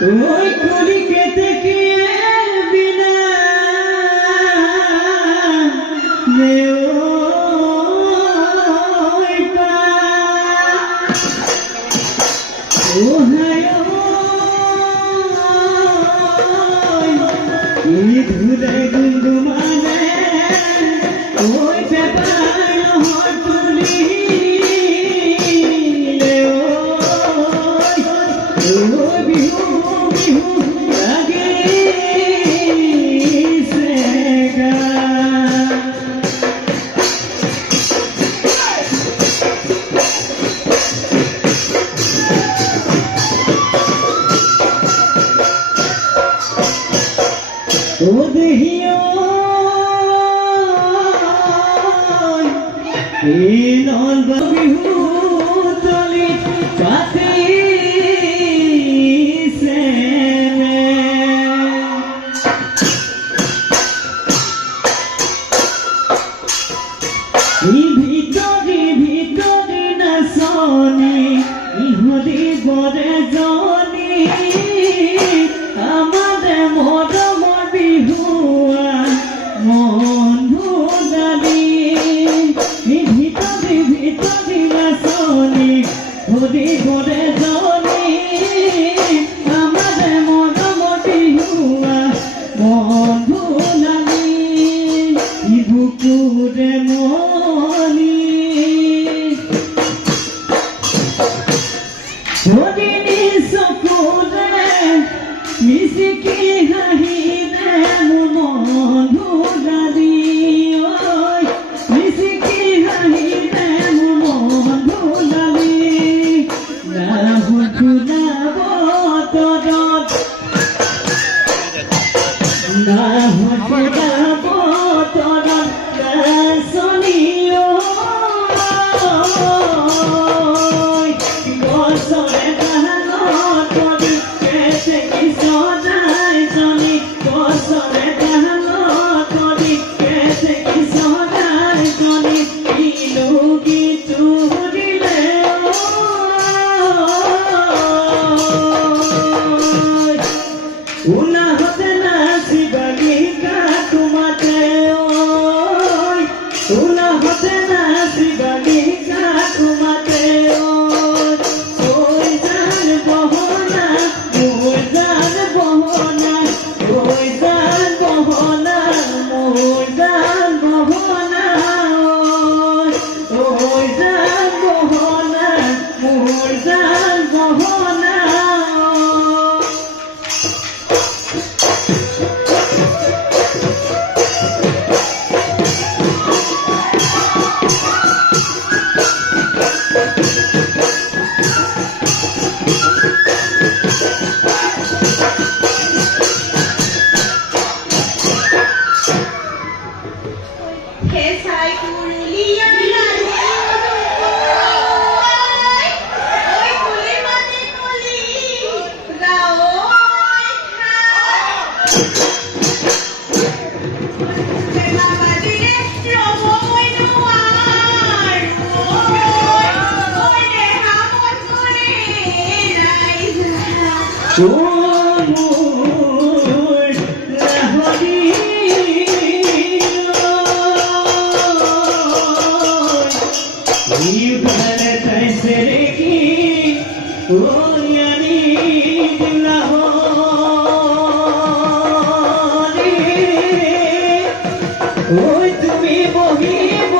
ওই কলিকে থেকে বিনা ওই পা ধুলাই গুমগুমানে ওই পেপার হটুলি ওই বিহু বিহু লাগে সেগা ও দেহিও এই নল বিহু তলি পাতি সে ভিতরি ভিতরি না সনি ইহদি বরে জনি আমাদের মরম বিহুয়া মন ভুলালি ভিতরি ভিতরি না সনি হদি বরে জনি আমাদের মরম বিহুয়া মন ভুলালি বুকুরে মনি হদিনি চকুরে মিচিকি হাঁহিলে মন ভুলালি মিচিকি হাঁহিলে মন ভুলালি নাহুলাব তৰত নাহুলাব তৰত নাচনি গছৰে ডালত কেতে কিশোৰাই জনী গছৰে ডালত কেতে কিশোৰাই জনী কিলো গীতো দিলে উলাহতে নাচিবাগি কাকু মাতে উলাহতে নাচিবাগি কাকু মাতে ওই জান বহনা ওই জান বহনা ওই জান বহনা ওই জান বহনা ওই জান বহনা ওই জান বহনা ওই তুমি বহিব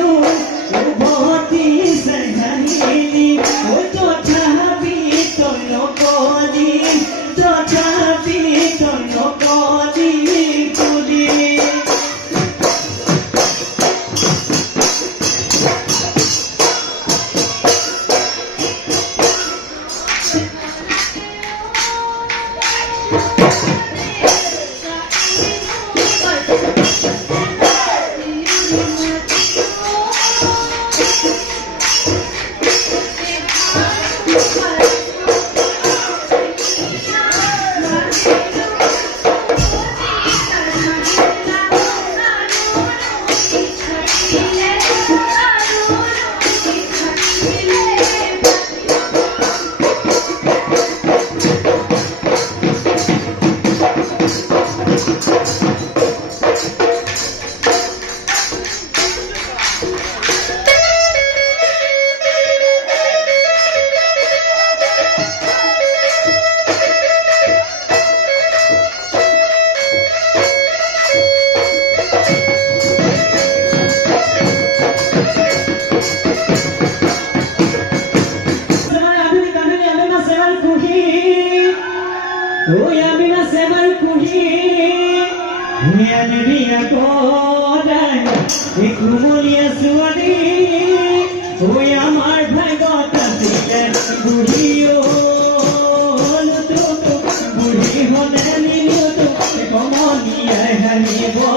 দিলো উভতি চাইলি ওই তথাপি তই নকলি তথাপি তই নকলি বুলি Oi, a mina se vai correr, minha menina toda, e como ia suari, oi, amar vai gota, se burio, luto, burio, nele luto, e como ia hanibo,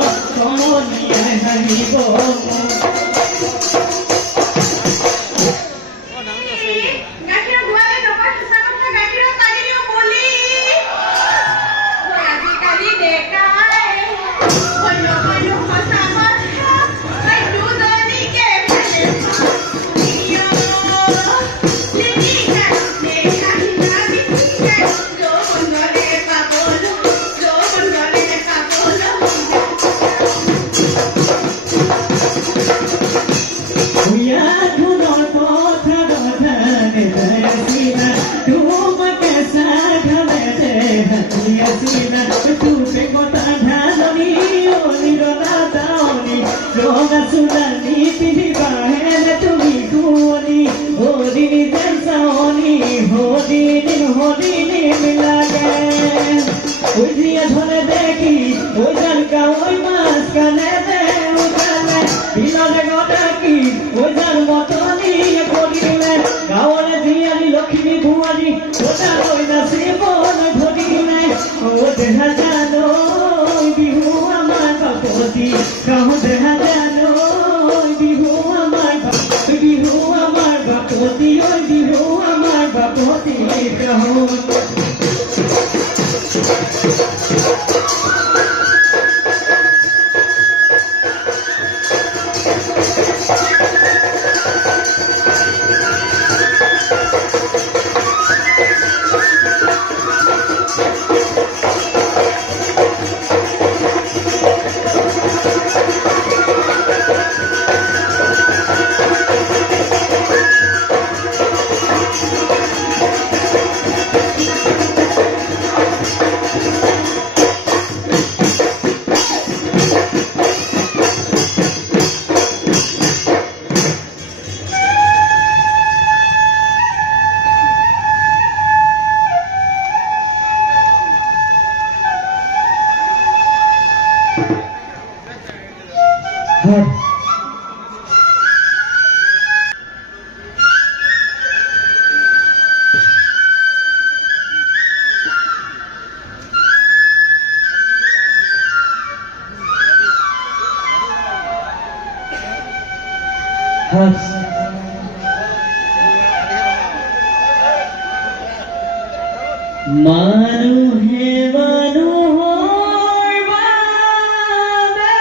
মানুহে মানুহৰ বাবে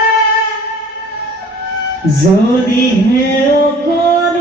যদিহে অকল